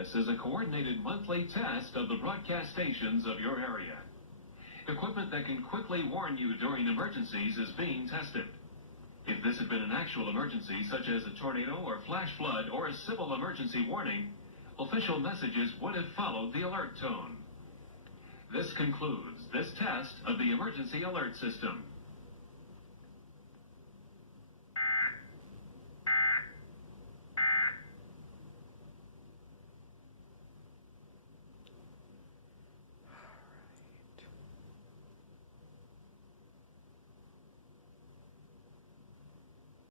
This is a coordinated monthly test of the broadcast stations of your area. Equipment that can quickly warn you during emergencies is being tested. If this had been an actual emergency, such as a tornado or flash flood or a civil emergency warning, official messages would have followed the alert tone. This concludes this test of the emergency alert system.